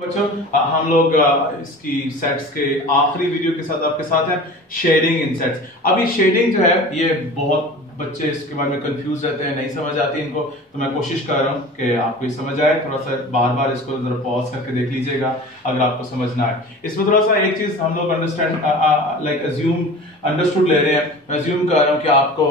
बच्चों हम लोग इसकी सेट्स के आखिरी वीडियो के साथ आपके साथ हैं शेडिंग इन सेट्स। अब ये शेडिंग जो है ये बहुत बच्चे इसके बारे में कंफ्यूज रहते हैं, नहीं समझ आती इनको, तो मैं कोशिश कर रहा हूँ कि आपको ये समझ आए। थोड़ा सा बार बार इसको जरा पॉज करके देख लीजिएगा अगर आपको समझ ना आए। इसमें थोड़ा सा एक चीज हम लोग अंडरस्टूड ले रहे हैं। मैं अज्यूम कर रहा हूँ कि आपको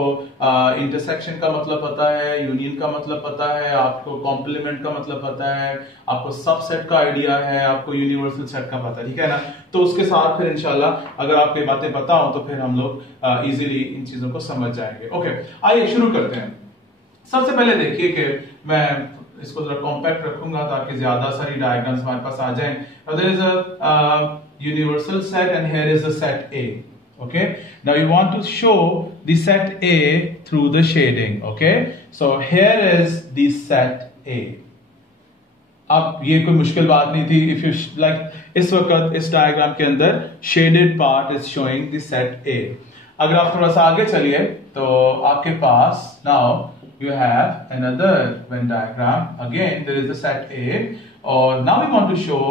इंटरसेक्शन का मतलब पता है, यूनियन का मतलब पता है, आपको कॉम्प्लीमेंट का मतलब पता है, आपको सबसेट का आइडिया है, आपको यूनिवर्सल सेट का पता है, ठीक है ना। तो उसके साथ फिर इंशाल्लाह अगर आपको ये बातें पता हो तो फिर हम लोग इजीली इन चीजों को समझ जाएंगे। ओके, आइए शुरू करते हैं। सबसे पहले देखिए कि मैं इसको जरा कॉम्पैक्ट रखूंगा ताकि ज्यादा सारी डायग्राम्स हमारे पास आ जाएं। There is a universal set and here is the set A. Okay, now you want to show the set A through the shading. Okay, so here is the set A. अब ये कोई मुश्किल बात नहीं थी। इफ यू लाइक इस वक्त इस डायग्राम के अंदर shaded part is showing the set A. अगर आप थोड़ा सा आगे चलिए तो आपके पास now you have another Venn diagram. Again there is the set A, or now we want to show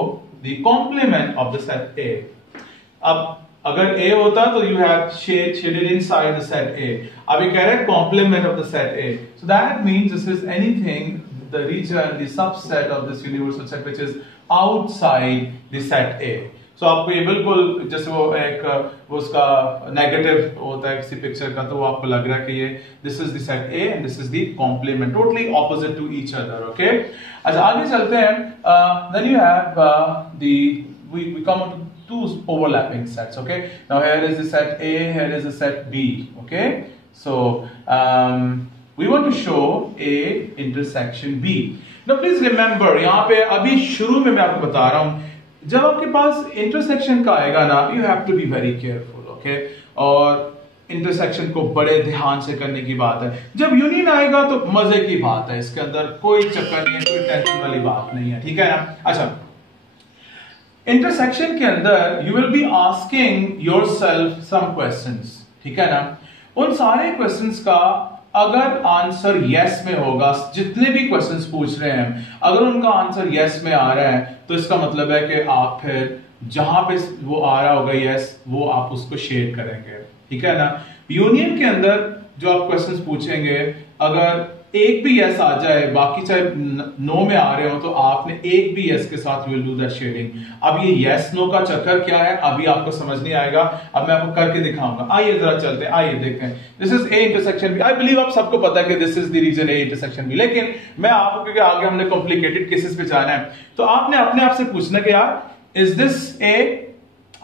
the complement of the set A. अब अगर A होता तो you have shaded inside the set A. अब ये कह रहे हैं complement of the set A. So that means this is anything, the region, the subset of this universal set which is outside the set A. So आपको ये बिल्कुल जैसे वो उसका नेगेटिव होता है किसी पिक्चर का, तो वो आपको लग रहा है कि ये this is the set A and this is the complement, totally opposite to each other. Okay, अच्छा आगे चलते हैं। Then you have we come on to two overlapping sets. Okay, now here is the set A, here is the set B. Okay, so we want to show A intersection B. Now please remember, यहाँ पे अभी शुरू में मैं आपको बता रहा हूँ जब आपके पास इंटरसेक्शन का आएगा ना, you have to be very careful. Okay, और इंटरसेक्शन को बड़े ध्यान से करने की बात है। जब यूनियन आएगा तो मजे की बात है, इसके अंदर कोई चक्कर नहीं है, कोई टेंशन वाली बात नहीं है, ठीक है ना। अच्छा, इंटरसेक्शन के अंदर you will be asking yourself some questions, ठीक है ना। उन सारे क्वेश्चंस का अगर आंसर यस में होगा, जितने भी क्वेश्चंस पूछ रहे हैं अगर उनका आंसर यस में आ रहा है तो इसका मतलब है कि आप फिर जहां पे वो आ रहा होगा यस, वो आप उसको शेड करेंगे, ठीक है ना। यूनियन के अंदर जो आप क्वेश्चंस पूछेंगे अगर एक भी यस आ जाए, बाकी चाहे नो में आ रहे हो, तो आपने एक भी यस के साथ विल डू दैट शेडिंग। अब ये यस नो का चक्कर क्या है अभी आपको समझ नहीं आएगा, अब मैं आपको करके दिखाऊंगा। आइए जरा चलते हैं, आइए देखते हैं। This is A intersection B। I believe आप सबको पता है कि this is the region A intersection B, लेकिन मैं आपको, क्योंकि आगे हमने कॉम्प्लिकेटेड केसेस पे जाना है, तो आपने अपने आप से पूछना कि यार इज दिस A,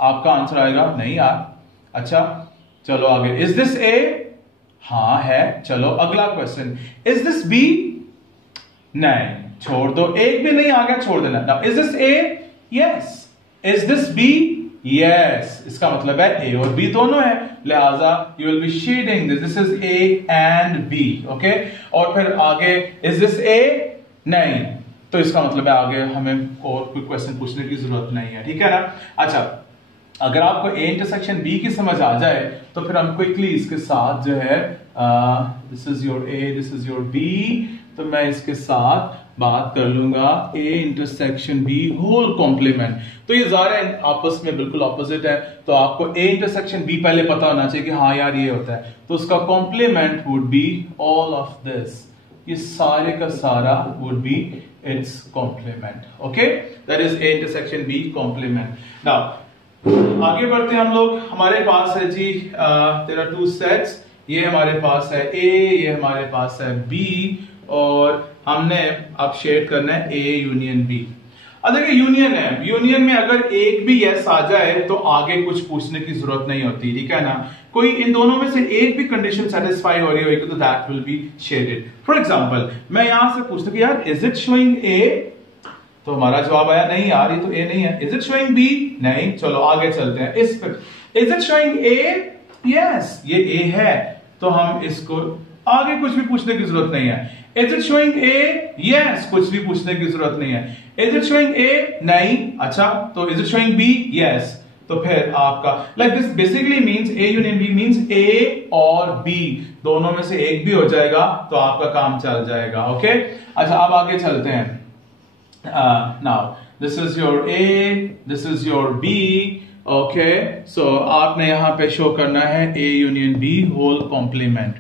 आपका आंसर आएगा नहीं यार। अच्छा चलो आगे, इज दिस A, हाँ है। चलो अगला क्वेश्चन, इज दिस बी, नहीं, छोड़ दो, एक भी नहीं आ गया, छोड़ देना। Now is this A, yes. Is this B, yes. इसका मतलब है ए और बी दोनों है, लिहाजा you will be shading this. This is A and B. Okay, और फिर आगे इज दिस ए, नहीं, तो इसका मतलब है आगे हमें और कोई क्वेश्चन पूछने की जरूरत नहीं है, ठीक है ना। अच्छा, अगर आपको A इंटरसेक्शन B की समझ आ जाए तो फिर हम क्विकली इसके साथ जो है this is your A, this is your B, तो मैं इसके साथ बात कर लूंगा A intersection B whole complement. तो ये ज़ाहिर आपस में बिल्कुल ऑपोजिट है, तो आपको A इंटरसेक्शन B पहले पता होना चाहिए कि हाँ यार ये होता है, तो उसका complement would be all of this, ये सारे का सारा would be its complement. Okay, that is A intersection B complement. Now आगे बढ़ते हैं हम लोग। हमारे पास है जी देयर आर टू सेट्स, ये हमारे पास है A, ये हमारे पास है B, और हमने अब शेड करना है A यूनियन B। अब देखिए यूनियन है, यूनियन में अगर एक भी यस आ जाए तो आगे कुछ पूछने की जरूरत नहीं होती, ठीक है ना। कोई इन दोनों में से एक भी कंडीशन सेटिस्फाई हो रही होगी तो that will be shaded. For example मैं यहां से पूछता हूं कि यार इज इट शोइंग A, तो हमारा जवाब आया नहीं यार ये तो A नहीं है। इज इट शोइंग B, नहीं। चलो आगे चलते हैं। इस पर is it showing A, yes ये A है, तो हम इसको आगे कुछ भी पूछने की जरूरत नहीं है। Is it showing A, yes, कुछ भी पूछने की जरूरत नहीं है। इज इट शोइंग A, नहीं। अच्छा, तो is it showing B, yes, तो फिर आपका like this basically means A union B means A और B दोनों में से एक भी हो जाएगा तो आपका काम चल जाएगा। ओके, अच्छा अब आगे चलते हैं। Now this is your A, this is your B. Okay, so आपने यहां पे शो करना है A union B whole complement.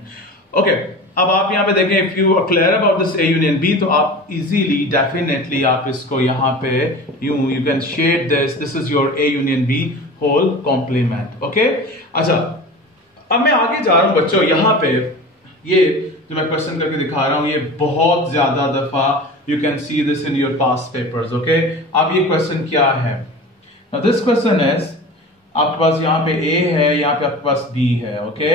Okay, अब आप यहां पे देखें, if you are clear about this A union B, तो आप इजीली डेफिनेटली आप इसको यहां पे you can shade this is your A union B whole complement. Okay, अच्छा अब मैं आगे जा रहा हूं बच्चों। यहां पे ये जो मैं क्वेश्चन करके दिखा रहा हूं, ये बहुत ज्यादा दफा you can see this in your past papers. Okay, अब ये क्वेश्चन क्या है? Now this question is, आपके पास यहाँ पे A है, यहाँ पे आपके पास B है। ओके,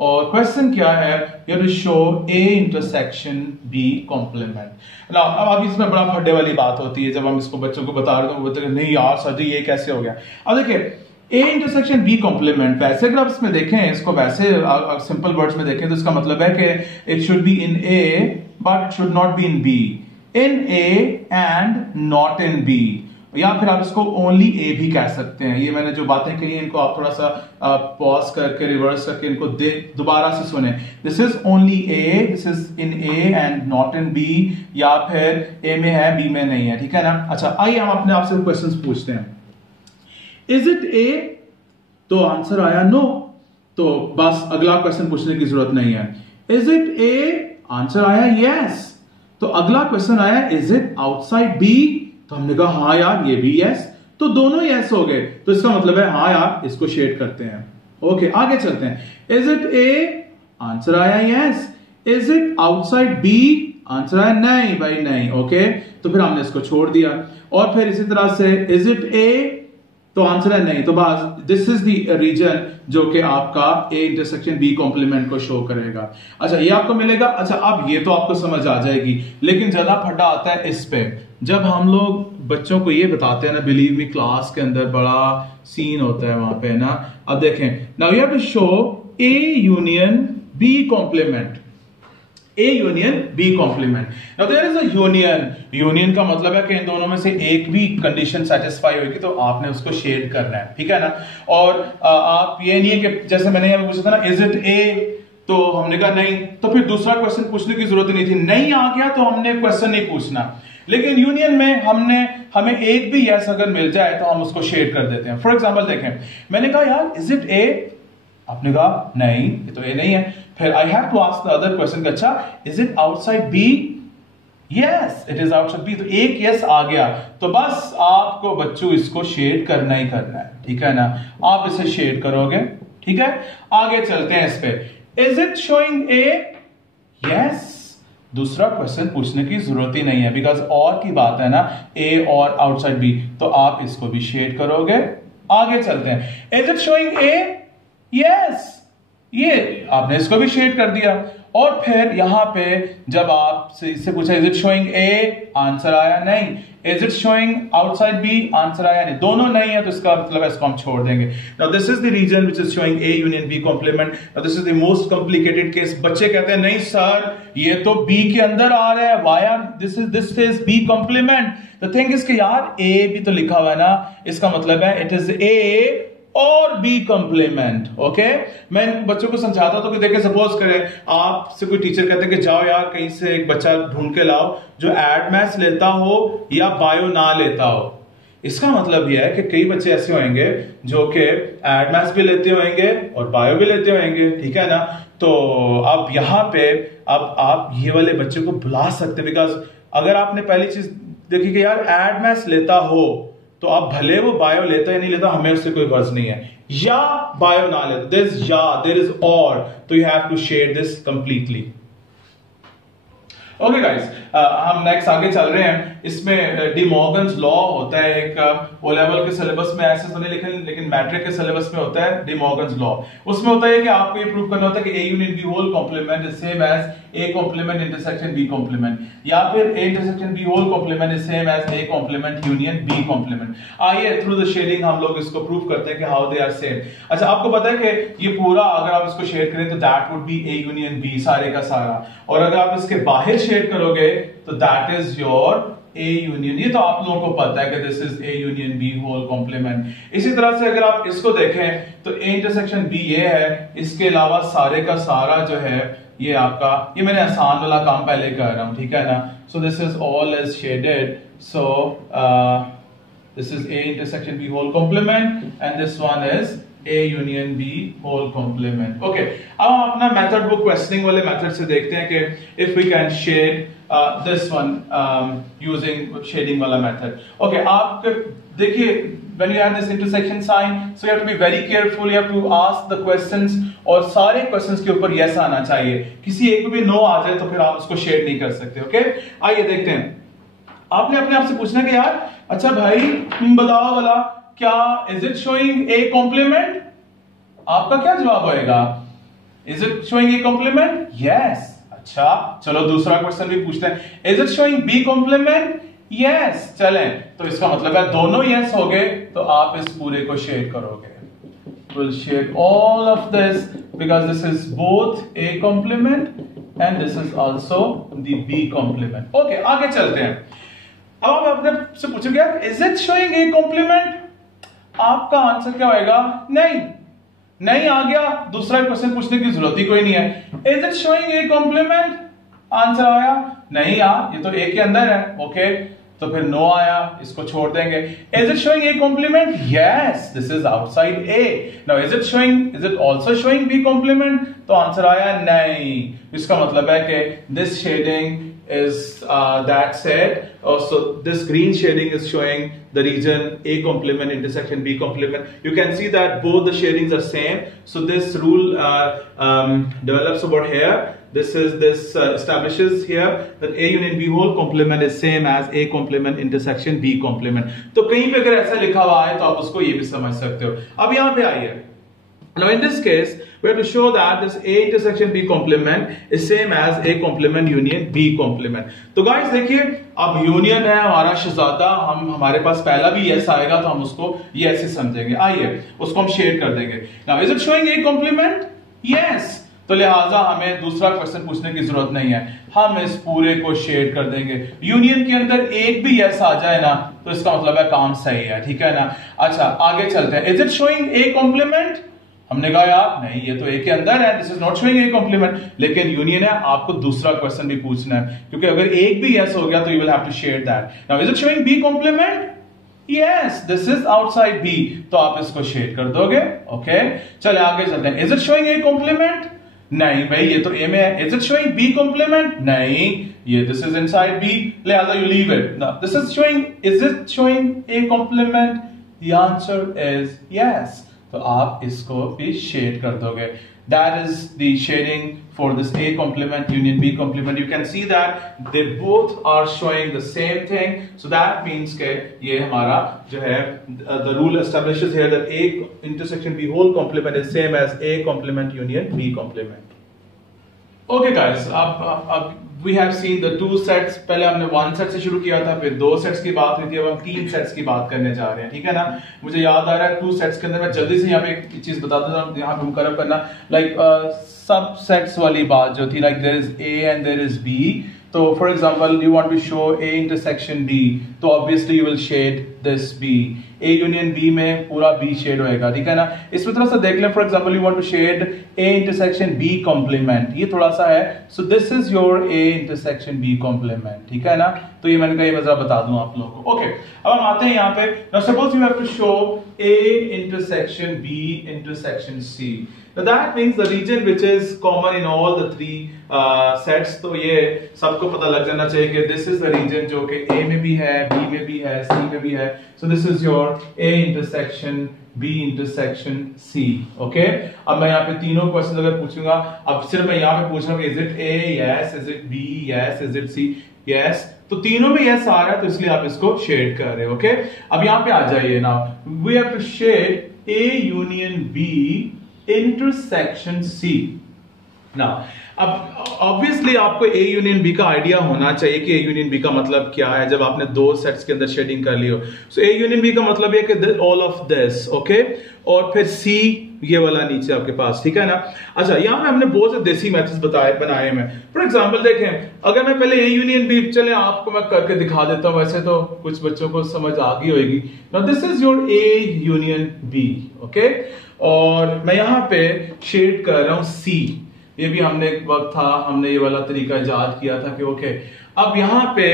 और क्वेश्चन क्या है? You have to show A intersection B complement। अब इसमें बड़ा फड्डे वाली बात होती है, जब हम इसको बच्चों को बता रहे हैं तो वो बोलते हैं नहीं यार सर जी ये कैसे हो गया। अब देखिए A intersection B complement, वैसे अगर आप इसमें देखें इसको, वैसे सिंपल वर्ड्स में देखें तो इसका मतलब है कि it should be in A but it should not be in B, in A and not in B, या फिर आप इसको ओनली ए भी कह सकते हैं। ये मैंने जो बातें कही इनको आप थोड़ा सा पॉज करके रिवर्स करके इनको दोबारा से सुने। This is only A, this is in A and not in B, या फिर ए में है बी में नहीं है। ठीक है ना? अच्छा, आइए हम अपने आपसे क्वेश्चंस पूछते हैं। इज इट ए? तो आंसर आया नो, तो बस अगला क्वेश्चन पूछने की जरूरत नहीं है। Is it A? आंसर आया यस, तो अगला क्वेश्चन आया इज इट आउटसाइड बी? तो हमने कहा हाँ यार ये भी यस, तो दोनों यस हो गए, तो इसका मतलब है हाँ यार इसको शेड करते हैं। ओके, आगे चलते हैं। Is it A? आंसर आया yes. Is it outside B? Answer आया नहीं भाई नहीं। ओके, तो फिर हमने इसको छोड़ दिया। और फिर इसी तरह से इज इट ए? तो आंसर है नहीं, तो बस दिस इज द रीजन जो कि आपका ए इंटरसेक्शन बी कॉम्प्लीमेंट को शो करेगा। अच्छा, ये आपको मिलेगा। अच्छा, अब ये तो आपको समझ आ जाएगी, लेकिन ज्यादा फड्डा आता है इस पे, जब हम लोग बच्चों को ये बताते हैं ना, बिलीव मी क्लास के अंदर बड़ा सीन होता है वहां पे ना। अब देखें, now you have to show A union B complement, A union B complement. Now there is a union, union का मतलब है कि इन दोनों में से एक भी कंडीशन सेटिस्फाई होगी तो आपने उसको शेड करना है। ठीक है ना? और आप ये नहीं है कि जैसे मैंने यहां पूछा था ना इज इट ए, तो हमने कहा नहीं, तो फिर दूसरा क्वेश्चन पूछने की जरूरत नहीं थी। नहीं आ गया तो हमने क्वेश्चन नहीं पूछना। लेकिन यूनियन में हमें एक भी यस अगर मिल जाए तो हम उसको शेड कर देते हैं। फॉर एग्जाम्पल देखें, मैंने कहा यार इज इट ए? आपने कहा नहीं ये तो ए नहीं है। फिर I have to ask the other question, अच्छा is it outside B? Yes it is outside B, तो एक यस आ गया, तो बस आपको बच्चों इसको शेड करना ही करना है। ठीक है ना? आप इसे शेड करोगे। ठीक है, आगे चलते हैं इस पे। Is it showing A? Yes, दूसरा क्वेश्चन पूछने की जरूरत ही नहीं है, बिकॉज और की बात है ना, ए और आउटसाइड बी, तो आप इसको भी शेड करोगे। आगे चलते हैं। Is it showing A? Yes, ये आपने इसको भी शेड कर दिया। और फिर यहां पे जब आपसे इससे पूछा is it showing A? Answer आया नहीं। Is it showing outside B? Answer आया नहीं। दोनों नहीं है, तो इसका मतलब है इसको हम छोड़ देंगे। Now this is the region which is showing A union B complement. Now this is the most complicated case. बच्चे कहते हैं नहीं सर ये तो बी के अंदर आ रहा है, why are this is B complement. The thing is कि यार ए भी तो लिखा हुआ है ना, इसका मतलब है इट इज ए और बी कॉम्प्लीमेंट। ओके, मैं बच्चों को समझाता तो कि देखिए सपोज करें आपसे कोई टीचर कहते हैं कि जाओ यार कहीं से एक बच्चा ढूंढ के लाओ जो एड मैथ्स लेता हो या बायो ना लेता हो। इसका मतलब यह है कि कई बच्चे ऐसे होंगे जो कि एड मैथ्स भी लेते होंगे और बायो भी लेते होंगे। ठीक है ना? तो अब यहां पे अब आप ये वाले बच्चे को बुला सकते, बिकॉज अगर आपने पहली चीज देखी कि यार एड मैथ्स लेता हो तो आप भले वो बायो लेता या नहीं लेता, हमें उससे कोई गर्ज नहीं है, या बायो ना लेता, देयर इज और, तो you have to share this completely. Okay guys, हम नेक्स्ट आगे चल रहे हैं। इसमें डी मॉर्गन्स लॉ होता है एक, ओ लेवल के सिलेबस में ऐसे सुने लेकिन मैट्रिक के सिलेबस में होता है डी मॉर्गन्स लॉ। उसमें होता है कि आपको ये प्रूव करना होता है कि A union B whole complement is same as A complement intersection B complement, या फिर A intersection B whole complement is same as A complement union B complement. आइए थ्रू द शेडिंग हम लोग इसको प्रूव करते हैं कि हाउ दे आर सेम। अच्छा, आपको पता है कि ये पूरा अगर आप इसको शेड करें तो that would be A union B सारे का सारा, और अगर आप इसके बाहर शेड करोगे तो that is your A union. ये तो आप लोगों को पता है कि this is A union B whole complement. इसी तरह से अगर आप इसको देखें तो ए इंटरसेक्शन बी ये है, इसके अलावा सारे का सारा जो है ये आपका, ये मैंने आसान वाला काम पहले कर रहा हूं। ठीक है ना? सो this is all is shaded. So This is A intersection B whole complement and this one is A union B whole complement. Okay, अब हम अपना मेथड वो क्वेश्चनिंग वाले मेथड से देखते हैं कि if we can shade this one using shading वाला मेथड. Okay, आप देखिए when you have this intersection sign, so you have to be very careful. You have to ask the questions और सारे questions के ऊपर yes आना चाहिए. किसी एक भी no आ जाए तो फिर आप उसको shade नहीं कर सकते. Okay, आइए देखते हैं. आपने अपने आप से पूछना कि यार अच्छा भाई बताओ वाला क्या is it showing A complement? आपका क्या जवाब होएगा? Is it showing A complement? Yes. अच्छा चलो दूसरा क्वेश्चन भी पूछते हैं. Is it showing B complement? Yes. चलें तो इसका मतलब है दोनों यस हो गए तो आप इस पूरे को शेयर करोगे. We'll share all of this because this is both A complement and this is also the B complement. Okay, आगे चलते हैं. अब आप अपने से पूछोगे यार is it showing A complement? आपका आंसर क्या होएगा? नहीं. नहीं आ गया, दूसरा क्वेश्चन पूछने की जरूरत ही कोई नहीं है. Is it showing A complement? Answer आया नहीं. ये तो ए के अंदर है. ओके, तो फिर नो आया, इसको छोड़ देंगे. Is it showing A complement? Yes, this is outside A. Now is it also showing B complement? तो आंसर आया नहीं. इसका मतलब है कि this shading is that said. So this green shading is showing the region A complement intersection B complement. You can see that both the shadings are same. So this rule develops over here. This establishes here that A union B whole complement is same as A complement intersection B complement. तो कहीं पे अगर ऐसा लिखा हुआ है तो आप उसको ये भी समझ सकते हो. अब यहाँ पे आइए. Now in this case, we have to show that this A intersection B complement is same as A complement union B complement. तो guys देखिए, अब यूनियन है हमारा शहजादा, हमारे पास पहला भी yes आएगा तो हम उसको yes ही समझेंगे. आइए उसको हम शेड कर देंगे. Now is it showing A complement? Yes. तो लिहाजा हमें दूसरा क्वेश्चन पूछने की जरूरत नहीं है, हम इस पूरे को शेड कर देंगे. यूनियन के अंदर एक भी yes आ जाए ना तो इसका मतलब है काम सही है. ठीक है ना. अच्छा आगे चलते हैं. Is it showing A complement? हमने कहा यार नहीं, ये तो ए के अंदर है, this is not showing A complement. लेकिन यूनियन है, आपको दूसरा क्वेश्चन भी पूछना है क्योंकि अगर एक भी यस हो गया तो you will have to shade that. Now is it showing B complement? Yes, this is outside B, तो आप इसको शेड कर दोगे. ओके, चले आगे चलते हैं. Is it showing A complement? नहीं भाई, ये तो ए में है. Is it showing B complement? नहीं, ये दिस इज इनसाइड बी, लिहाजा you leave it. Now this is showing, is it showing A complement? The answer is yes, तो आप इसको भी शेड कर दोगे. That is the shading for this A complement union B complement. You can see that they both are showing the same thing. So that means के ये हमारा जो है the rule establishes here that A intersection B whole complement is same as A complement union B complement. Okay guys, अब we have seen the two sets. पहले हमने one set से शुरू किया था, फिर दो sets की बात हुई थी, अब हम तीन sets की बात करने जा रहे हैं. ठीक है ना. मुझे याद आ रहा है two sets के अंदर मैं जल्दी से यहाँ पे एक चीज बता दूं, यहाँ पे मुकर्रर करना, like subsets वाली बात जो थी, like there is A and there is B. तो for example you want to show A intersection B, तो obviously you will shade this B. A union B में पूरा B शेड होएगा. ठीक है ना. इसमें थोड़ा सा देख लें. For example you want to shade A intersection B complement, ये थोड़ा सा है. So this is your A intersection B complement. ठीक है ना. तो ये मैंने कहा ये मैं बता दूं आप लोगों को. ओके, अब हम आते हैं यहाँ पे. Now suppose you have to show A intersection B intersection C. Now that means the region which is common in all the three sets. तो ये सबको पता लग जाना चाहिए कि this is the region जो कि A में भी है, B में भी है, C में भी है. So this is your A intersection B intersection C. Okay? अब मैं यहाँ पे तीनों क्वेश्चन अगर पूछूंगा, अब सिर्फ मैं यहाँ पे पूछ रहा हूँ is it A? Yes. Is it B? Yes. Is it C? Yes. तो तीनों में yes आ रहा है तो इसलिए आप इसको शेड कर रहे हो. Okay? अब यहाँ पे आ जाइए. Now we have to shade A union B intersection C. Now अब ऑब्वियसली आपको A यूनियन B का आइडिया होना चाहिए कि A यूनियन B का मतलब क्या है जब आपने दो सेट्स के अंदर शेडिंग कर ली हो. सो A यूनियन B का मतलब ये कि ऑल ऑफ दिस. ओके, और फिर C ये वाला नीचे आपके पास. ठीक है ना. अच्छा, यहाँ पे हमने बहुत से देसी मेथड्स बनाए हैं. फॉर एग्जांपल देखें, अगर मैं पहले A यूनियन B, चले आपको मैं करके दिखा देता हूँ, वैसे तो कुछ बच्चों को समझ आ गई होगी. Now this is your A union B. Okay, और मैं यहाँ पे शेड कर रहा हूँ C. ये भी हमने एक वक्त था, हमने ये वाला तरीका इजाद किया था कि ओके, अब यहाँ पे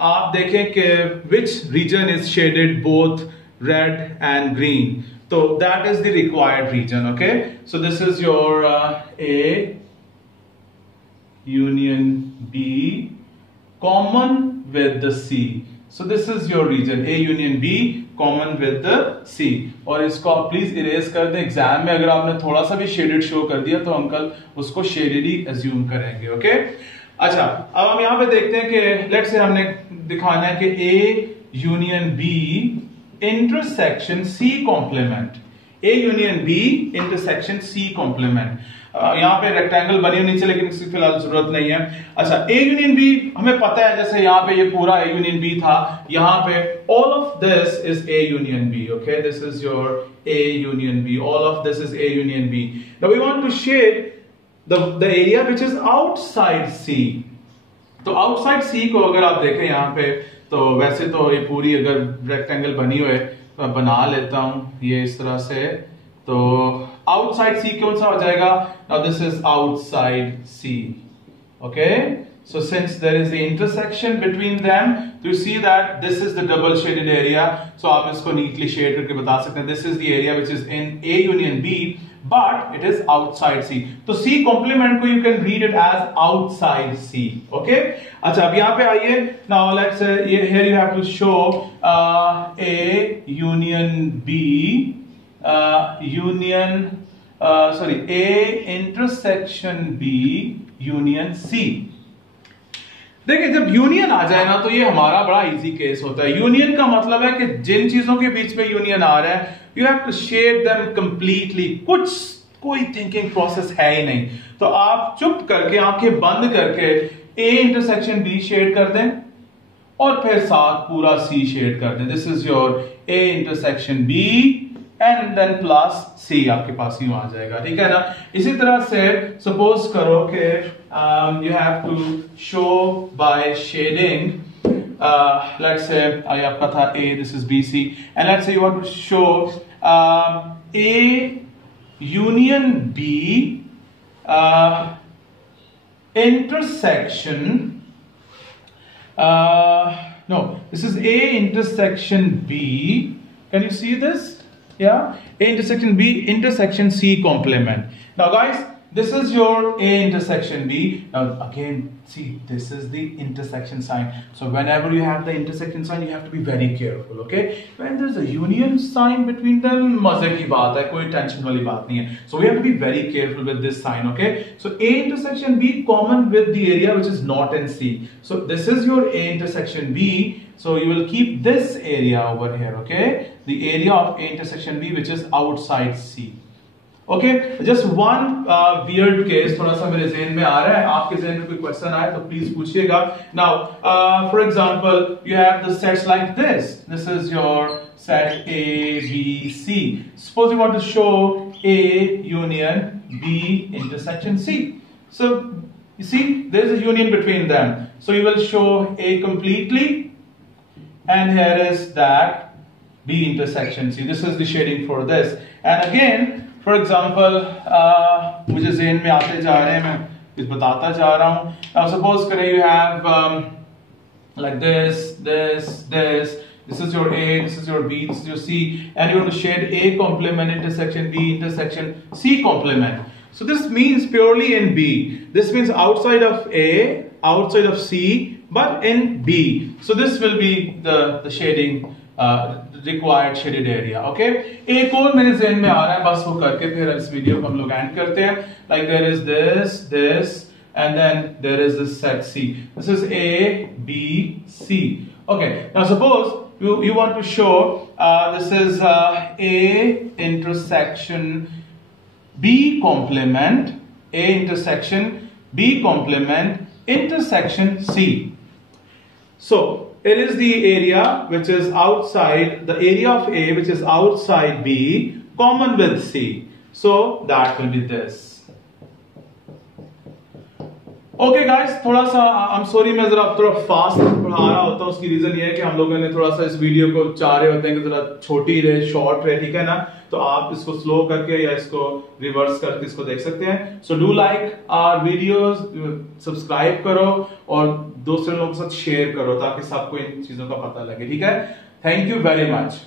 आप देखें कि which region is shaded both red and green. So that is the required region. Okay, so this is your A union B common with the C. So this is your region A union B common with the C. और इसको आप please erase कर दें. Exam में अगर आपने थोड़ा सा भी शेडेड शो कर दिया तो अंकल उसको शेडेड ही एज्यूम करेंगे. ओके, अच्छा, अब हम यहाँ पे देखते हैं कि लेट्स से हमने दिखाना है कि A union B intersection C complement. A union B intersection C complement. यहाँ पे रेक्टेंगल बनी होनी चाहिए लेकिन इसकी फिलहाल जरूरत नहीं है. अच्छा, A यूनियन B हमें पता है, जैसे यहाँ पे ये पूरा A यूनियन B था, यहाँ पे all of this is A union B. Okay, this is your A union B. All of this is A union B. Now we want to shade the area which is outside C. तो outside C को अगर आप देखें यहाँ पे, तो वैसे तो ये पूरी अगर रेक्टेंगल बनी हुई है तो मैं बना लेता हूँ ये इस तरह से. तो outside C कौन सा हो जाएगा? Now this is outside C. Okay, so since there is the intersection between them, you see that this is the double shaded area. So आप इसको neatly shade करके बता सकते हैं. This is the area which is in A union B, but it is outside C. तो C complement को you can read it as outside C. Okay. अच्छा, अब यहाँ पे आइए. Now let's say here you have to show A union B A intersection B union C. देखिए, जब union आ जाए ना तो ये हमारा बड़ा इजी केस होता है. यूनियन का मतलब है कि जिन चीजों के बीच में यूनियन आ रहा है, you have to shade them completely. कोई थिंकिंग प्रोसेस है ही नहीं. तो आप चुप करके आंखें बंद करके A इंटरसेक्शन B शेड कर दें और फिर साथ पूरा C शेड कर दें. This is your A intersection B and then plus C आपके पास यूं आ जाएगा. ठीक है ना. इसी तरह से सपोज करो कि you have to show by shading, let's say आपका था A, this is BC, and let's say you want to show A union B intersection, no, this is A intersection B. Can you see this? Yeah, A intersection B intersection C complement. Now guys, this is your A intersection B. Now again, see, this is the intersection sign. So whenever you have the intersection sign, you have to be very careful. Okay, when there's a union sign between them, मजे की बात है, कोई tension वाली बात नहीं है. So we have to be very careful with this sign. Okay, so A intersection B common with the area which is not in C. So this is your A intersection B. So you will keep this area over here. Okay, the area of A intersection B which is outside C. Okay, just one weird case थोड़ा सा मेरे ज़हन में आ रहा है. आपके ज़हन में कोई क्वेश्चन आए तो प्लीज पूछिएगा. Now, for example, you have the sets like this. This is your set A, B, C. Suppose you want to show A union B intersection C. So you see, there is a union between them. So you will show A completely, and here is that B intersection C. This is the shading for this. And again, for example, मुझे ज़हन में आते जा रहे हैं, मैं कुछ बताता जा रहा हूँ. Now suppose करें you have like this. This is your A, this is your B, this is your C, and you want to shade A complement intersection B intersection C complement. So this means purely in B. This means outside of A, outside of C, but in B. So this will be the shading. Required shaded area. Okay, एक और मेरे ज़हन में आ रहा है, बस वो करके फिर इस वीडियो को हम लोग एंड करते हैं. Like there is this, and then there is this set C. This is A, B, C. Okay, now suppose you want to show this is A intersection B complement, A intersection B complement intersection C. So it is the area which is outside, the area of A which is outside B common with C. So that will be this. Okay guys, थोड़ा सा I am sorry, मैं जरा थोड़ा fast पढ़ा रहा होता हूँ। उसकी रीजन ये है कि हम लोगों ने थोड़ा सा इस वीडियो को चाह रहे होते हैं कि जरा छोटी रहे, शॉर्ट रहे, ठीक है ना। तो आप इसको स्लो करके या इसको रिवर्स करके इसको देख सकते हैं। So do like our videos, subscribe करो और दूसरे लोगों के साथ शेयर करो ताकि सबको इन चीजों का पता लगे, ठीक है। Thank you very much.